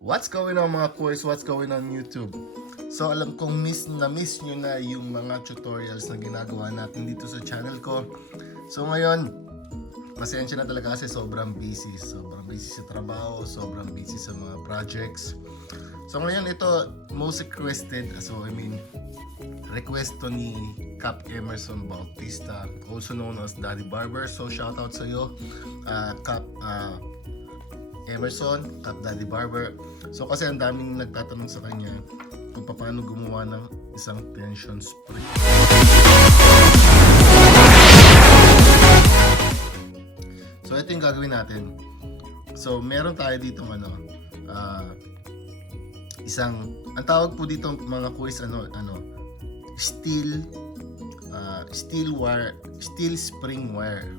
What's going on mga boys? What's going on YouTube? So alam kong miss nyo na yung mga tutorials na ginagawa natin dito sa channel ko. So ngayon, pasensya na talaga kasi sobrang busy. Sobrang busy sa trabaho, sobrang busy sa mga projects. So ngayon ito, most requested, request to ni Cap Emerson Bautista, also known as Daddy Barber. So shoutout sa iyo, Cap Emerson, Cap Daddy Barber. So kasi ang daming nagtatanong sa kanya kung paano gumawa ng isang tension spring. So ito yung gagawin natin. So meron tayo dito ang tawag po dito mga quiz steel spring wire.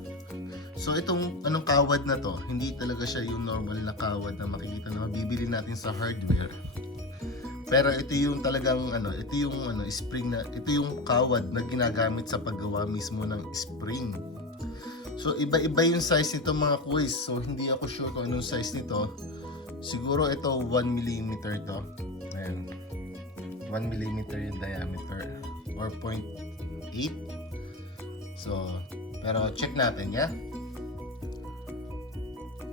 So itong kawad na to, hindi talaga siya yung normal na kawad na makikita na mabibili natin sa hardware. Pero ito yung talagang spring na, ito yung kawad na ginagamit sa paggawa mismo ng spring. So iba-iba yung size nito mga quiz. So hindi ako sure kung anong size nito. Siguro ito 1 mm to. Ayan. 1 mm yung diameter or 0.8. So pero check natin ya.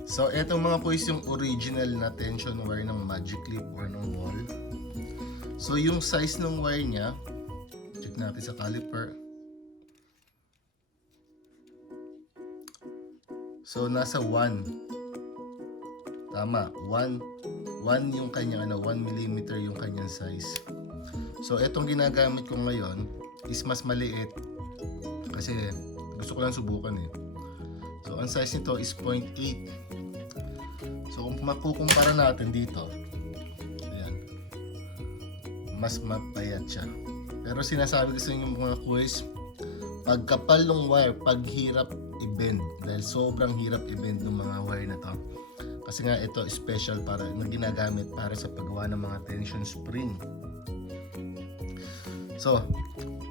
So, eto mga boys yung original na tension wire ng magic clip or ng wall. So, yung size ng wire niya, check natin sa caliper. So, nasa 1. Tama, 1 yung kanyang 1 mm yung kanyang size. So, etong ginagamit ko ngayon is mas maliit kasi gusto ko lang subukan eh. So, ang size nito is 0.8. So, kung makukumpara natin dito, ayan, mas mapayat siya. Pero sinasabi ko sa inyo mga quiz, pagkapal ng wire, paghirap i-bend. Dahil sobrang hirap i-bend ng mga wire na to. Kasi nga ito special na ginagamit para sa paggawa ng mga tension spring. So,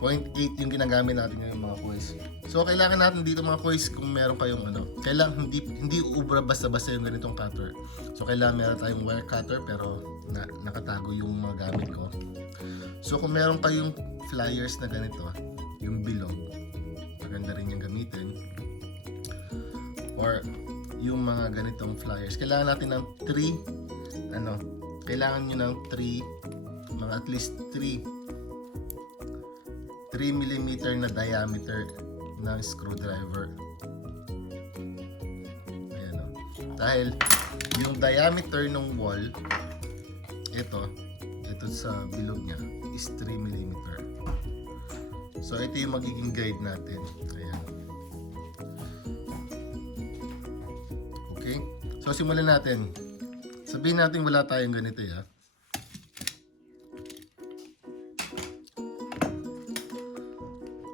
0.8 yung ginagamit natin ngayon mga quiz. So kailangan natin dito mga quiz kung meron kayong kailangan hindi ubra basta-basta yung ganitong cutter. So kailangan meron tayong wire cutter pero nakatago yung mga gamit ko. So kung meron kayong flyers na ganito, yung bilog, maganda rin yung gamitin. Or yung mga ganitong flyers, kailangan natin ng 3 kailangan nyo ng 3 mga at least 3 mm na diameter ng screwdriver. Ayan o. Dahil yung diameter ng wall, ito sa bilog niya is 3 mm. So ito yung magiging guide natin. Ayan. Okay? So simulan natin. Sabihin natin wala tayong ganito ya.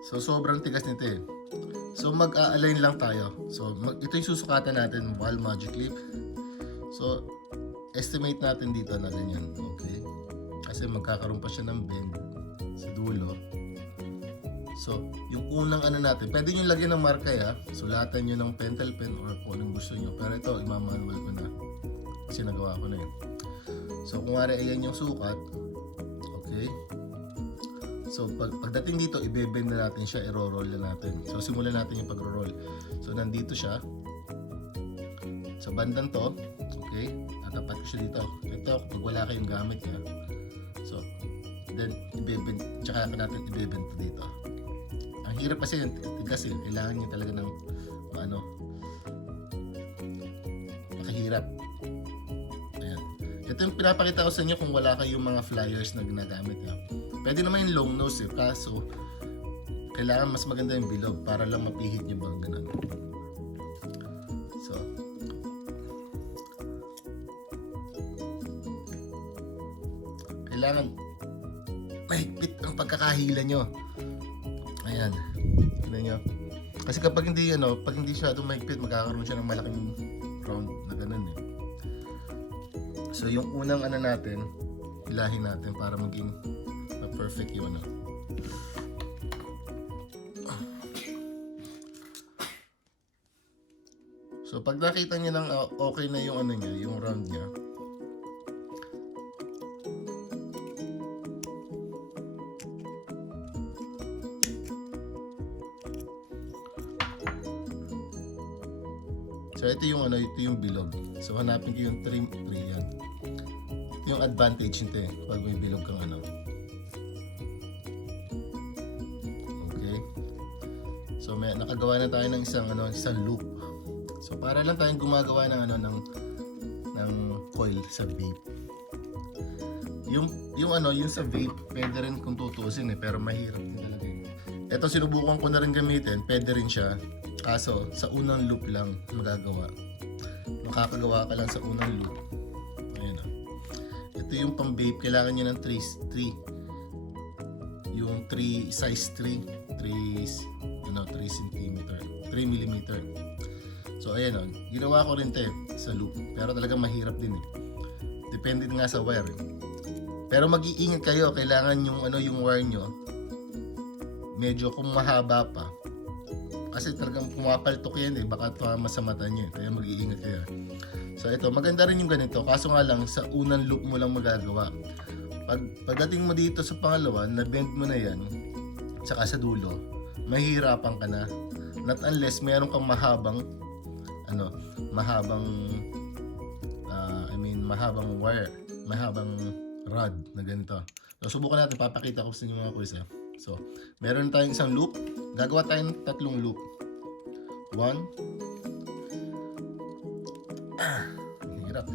So sobrang tigas nito eh. So mag-a-align lang tayo. So ito yung susukatan natin, wall magic clip. So estimate natin dito na ganyan. Okay? Kasi magkakaroon pa siya ng bend sa dulo. So yung unang natin, pwede nyo lagyan ng marka ya. Sulatan nyo ng pentel pen or kung anong gusto nyo. Pero ito, imamanual ko na. Kasi nagawa ko na yun. So kung wari ayan yung sukat. Okay? So pagdating dito, i-bend na natin siya, i-roll na natin. So simulan natin yung pag-roll. So nandito siya. Sa bandang to, okay? Tatapat ko siya dito. Ito, pag wala kayong gamit niya. So, then i-bend, tsaka natin i-bend to dito. Ang hirap kasi yung tigas eh. Kailangan niya talaga ng makahirap. Ayan. Ito yung pinapakita ko sa inyo kung wala kayong mga flyers na ginagamit niya. Pwede naman yung long nose eh, kaso kailangan mas maganda yung bilog para lang mapihit nyo ba ganun. So, kailangan mahigpit ang pagkakahila nyo. Ayan, tignan nyo. Kasi kapag hindi pag hindi siya mahigpit, magkakaroon siya ng malaking round na ganun eh. So yung unang natin, hilahin natin para maging perfect yun. So pag nakita niyo ng okay na yung yung round niya, So ito yung ano, ito yung bilog. So hanapin ko yung trim tree yan. Ito yung advantage nito eh, pag may bilog kang ano. Okay. So may nakagawa na tayo ng isang loop. So para lang tayong gumagawa ng ng coil sa vape. Yung sa vape, pwede rin kung tutuusin eh, pero mahirap din talaga eh. Ito sinubukan ko na rin gamitin, pwede rin siya. Kaso sa unang loop lang magagawa. Makakagawa ka lang sa unang loop. Ayun oh. Ito yung pang vape, kailangan niyo ng 3. Yung 3 size 3 cm, 3 mm. So ayan oh, ginawa ko rin 'to sa loop, pero talagang mahirap din eh. Depende nga sa wire. Pero mag-iingat kayo, kailangan yung wire nyo medyo kung mahaba pa. Kasi talagang pumapaltok yan eh, baka tama sa mata nyo, kaya mag-iingat kayo. So ito, maganda rin yung ganito, kaso nga lang sa unang loop mo lang magagawa. Pagdating mo dito sa pangalawa, na-bend mo na yan, tsaka sa dulo, mahihirapan ka na. Not unless meron kang mahabang wire, mahabang rod na ganito. So subukan natin, papakita ko sa inyo mga kuys. So, meron tayong isang loop. Gagawa tayo ng 3 loop. 1. Hirap.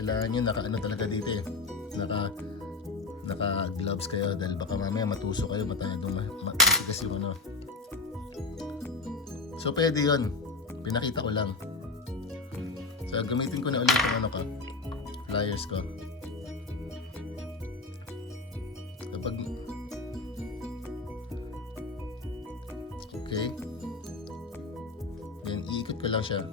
Kailangan nyo naka talaga dito eh. Naka gloves kayo dahil baka mamaya matusok kayo, matigas yung ano. So pwede yun, pinakita ko lang. So gamitin ko na ulit yung pliers ko. Kapag okay, then iikot ko lang siya.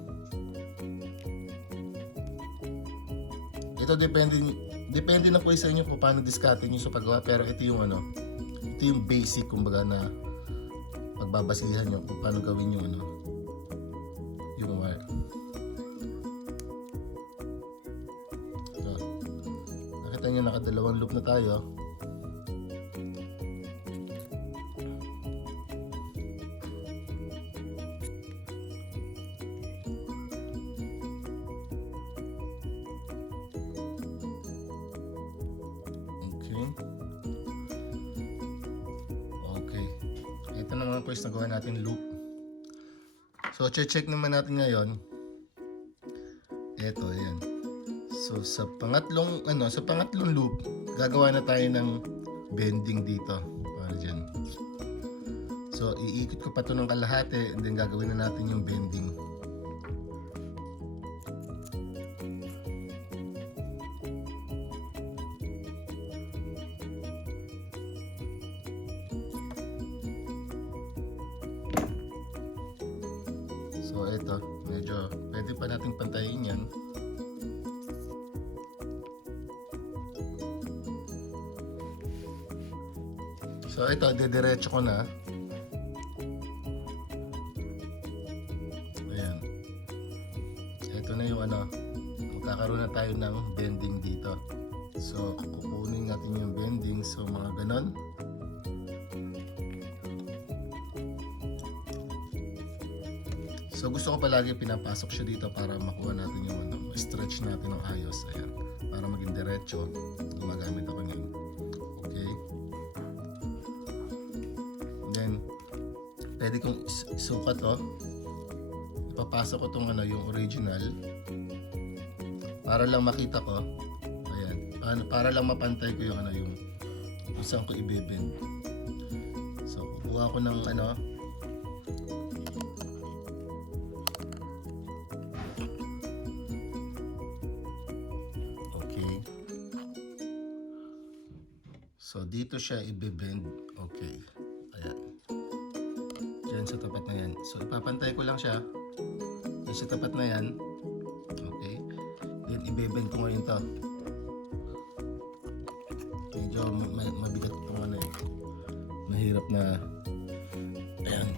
Ito depende na po sa inyo kung paano diskarte nyo sa paggawa, pero ito yung ito yung basic kumbaga na pagbabasihan nyo kung paano gawin yung yung wire. So, nakita nyo nakadalawang loop na tayo. Ito na mga kuys, nagawa natin loop. So check naman natin ngayon. Ito, ayan. So sa pangatlong loop, gagawa na tayo ng bending dito. Para dyan. So iikot ko pa ito ng kalahati, and then gagawin na natin yung bending. So ito, medyo pwede pa nating pantayin yan. So ito, didiretso ko na. Ayan. Ito na yung magkakaroon na tayo ng bending dito. So kukunin natin yung bending, so mga ganon. So gusto ko palagi pinapasok siya dito para makuha natin yung stretch natin ng ayos. Ayan. Para maging diretso, gumagamit ako ngayon. Okay. Then, pwede kong isukat to. Ipapasok ko tong yung original. Para lang makita ko. Ayan. Para lang mapantay ko yung yung saan ko ibebend. So, kukuha ko ng so dito siya i-bend. Okay. Ayan. Diyan sa tapat na yan. So ipapantay ko lang siya. Diyan sa tapat na yan. Okay. Then i-bend ko ngayon to. Medyo mabigat itong mahirap na. Ayan.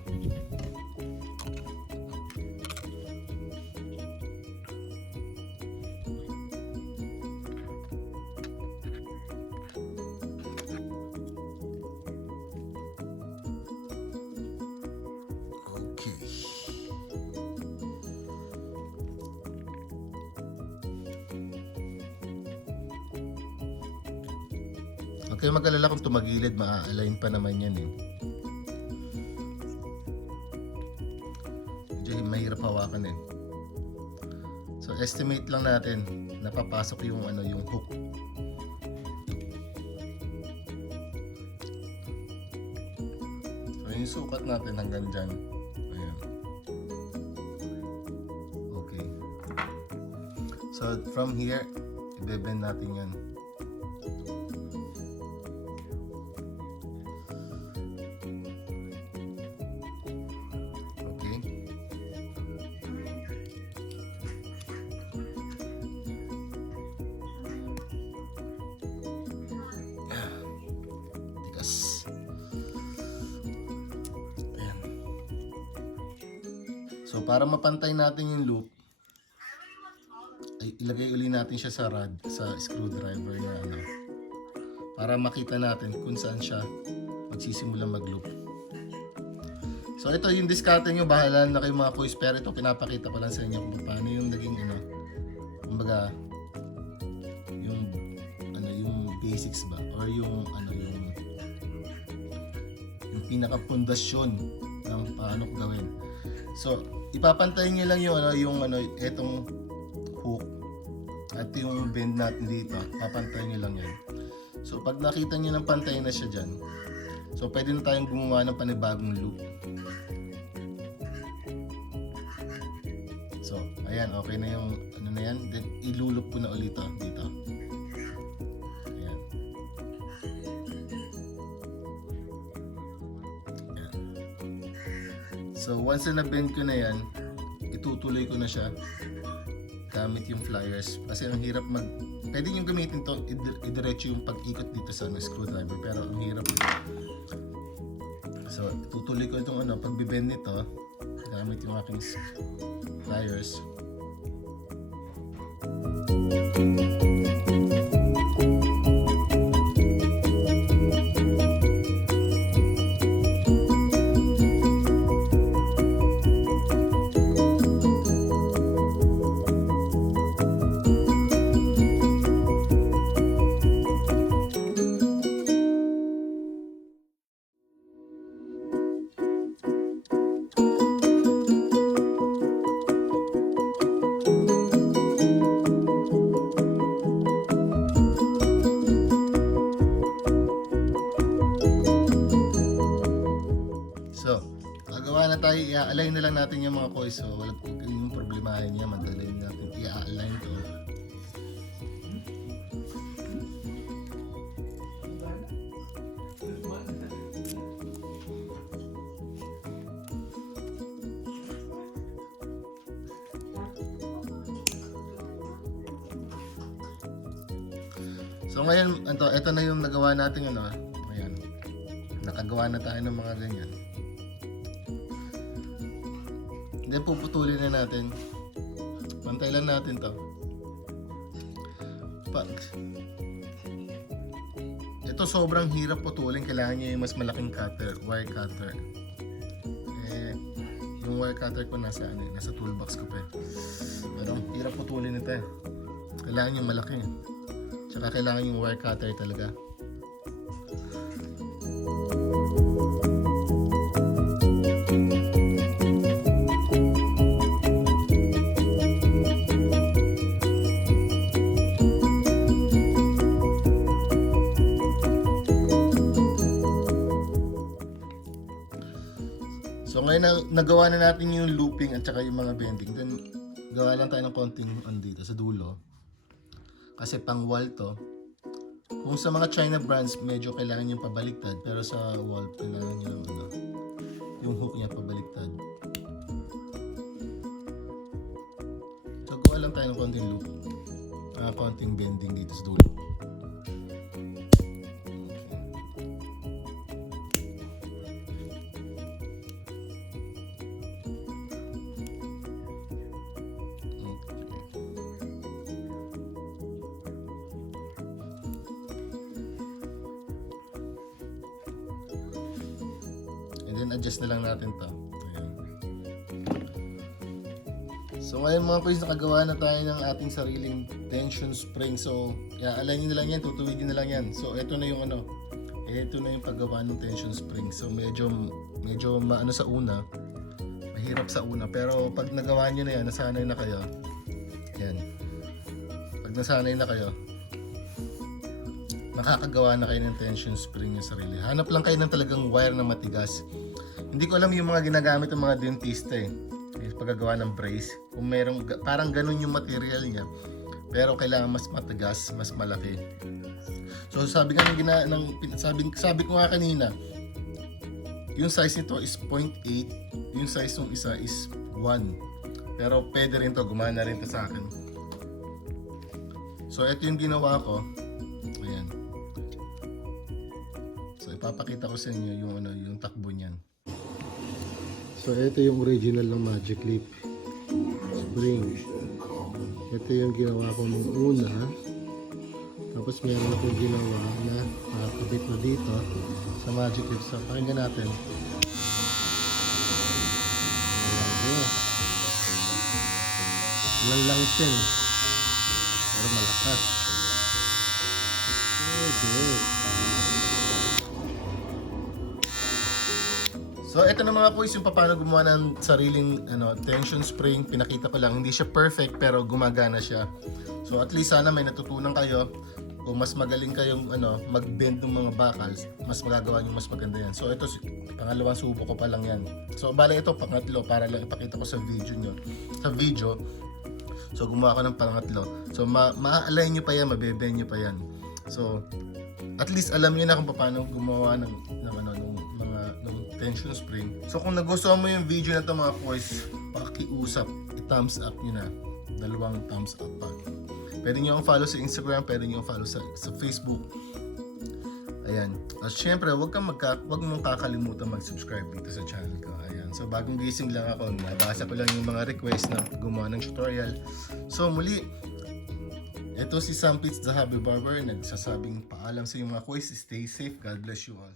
kayo mag-alala kung tumagilid, maa-align pa naman yan eh. Medyo mahirap hawakan eh. So estimate lang natin napapasok yung yung hook. So yung sukat natin hanggang dyan. Ayan. Okay. So from here, i-bend natin yan. So para mapantay natin yung loop, ay ilagay uli natin siya sa rod, sa screwdriver na para makita natin kung saan siya magsisimula mag-loop. So ito yung diskarte nyo, bahala na kayo mga boys, pero ito pinapakita ko lang sa inyo kung paano yung naging kumbaga yung basics ba, or yung pinaka-pundasyon ng paano gawin. So ipapantay nyo lang yung etong hook at yung bend natin dito, papantay nyo lang yan. So pag nakita nyo ng pantay na siya dyan, so pwede na tayong gumawa ng panibagong loop. So ayan, okay na yung na yan, then ilulup ko na ulit dito. Ayan. Ayan. So once na bend ko na yan, itutuloy ko na siya gamit yung flyers, kasi ang hirap pwede nyo gamitin to idiretso yung pag-ikot dito sa screwdriver, pero ang hirap. So tutuloy ko itong pag-bend nito gamit yung aking flyers. Tayo i-align na lang natin yung mga coils, so wala po yung problemahin niya, madali natin i-align to. So ngayon, ito na yung nagawa natin ayan. Nakagawa na tayo ng mga ganyan. Then puputulin na natin. Pantay lang natin to. Ito sobrang hirap putulin. Kailangan nyo yung mas malaking cutter, wire cutter. Yung wire cutter ko nasa toolbox ko pa. Pero hirap putulin ito. Kailangan yung malaki. Tsaka kailangan yung wire cutter talaga. So ngayon nagawa na natin yung looping at saka yung mga bending. Then gawa lang tayo ng konting dito sa dulo. Kasi pang wall to. Kung sa mga China brands medyo kailangan yung pabaliktad, pero sa wall kailangan yung yung hook niya pabaliktad. So gawa lang tayo ng konting loop. Konting bending dito sa dulo. And then adjust na lang natin to. Ayan. So ngayon mga boys, nakagawa na tayo ng ating sariling tension spring. So i-align nyo na lang yan, tutuwigin na lang yan. So ito na yung ito na yung paggawa ng tension spring. So medyo maano sa una, mahirap sa una, pero pag nagawa nyo na yan, nasanay na kayo. Yan. Pag nasanay na kayo, makakagawa na kayo ng tension spring yung sarili. Hanap lang kayo ng talagang wire na matigas. Hindi ko alam yung mga ginagamit ng mga dentista paggagawa ng brace. Kung merong parang ganun yung material niya, pero kailangan mas matigas, mas malaki. So sabi ko nga kanina, yung size nito is 0.8, yung size ng isa is 1. Pero pwede rin to, gumana rin to sa akin. So ito yung ginawa ko. Ayan. So ipapakita ko sa inyo yung takbo niyan. So ito yung original ng Magic Leap spring. Ito yung ginawa ko nung una. Tapos meron akong ginawa na nakakabit na dito sa Magic Leap. So pakinggan natin. Walang langit yan. Pero malakas. Okay. So ito na mga boys yung paano gumawa ng sariling tension spring. Pinakita ko lang, hindi siya perfect pero gumagana siya. So at least sana may natutunan kayo. Kung mas magaling kayong mag-bend ng mga buckles, mas magagawa niyo mas maganda yan. So ito pangalawang subo ko pa lang yan. So bale ito pangatlo para lang ipakita ko sa video. So gumawa ko ng pangatlo. So ma-align niyo pa yan, mabe-bend niyo pa yan. So at least alam niyo na kung paano gumawa ng tension spring. So kung nagustuhan mo yung video na to mga boys, pakiusap, i-thumbs up nyo na. 2 thumbs up pa. Pwede nyo akong follow sa Instagram, pwede nyo akong follow sa Facebook. Ayan. At syempre, huwag mong kakalimutan mag-subscribe dito sa channel ko. Ayan. So bagong gising lang ako, nabasa ko lang yung mga request na gumawa ng tutorial. So muli, ito si Sam Pls the Hobby Barber, nagsasabing paalam sa inyo mga boys. Stay safe. God bless you all.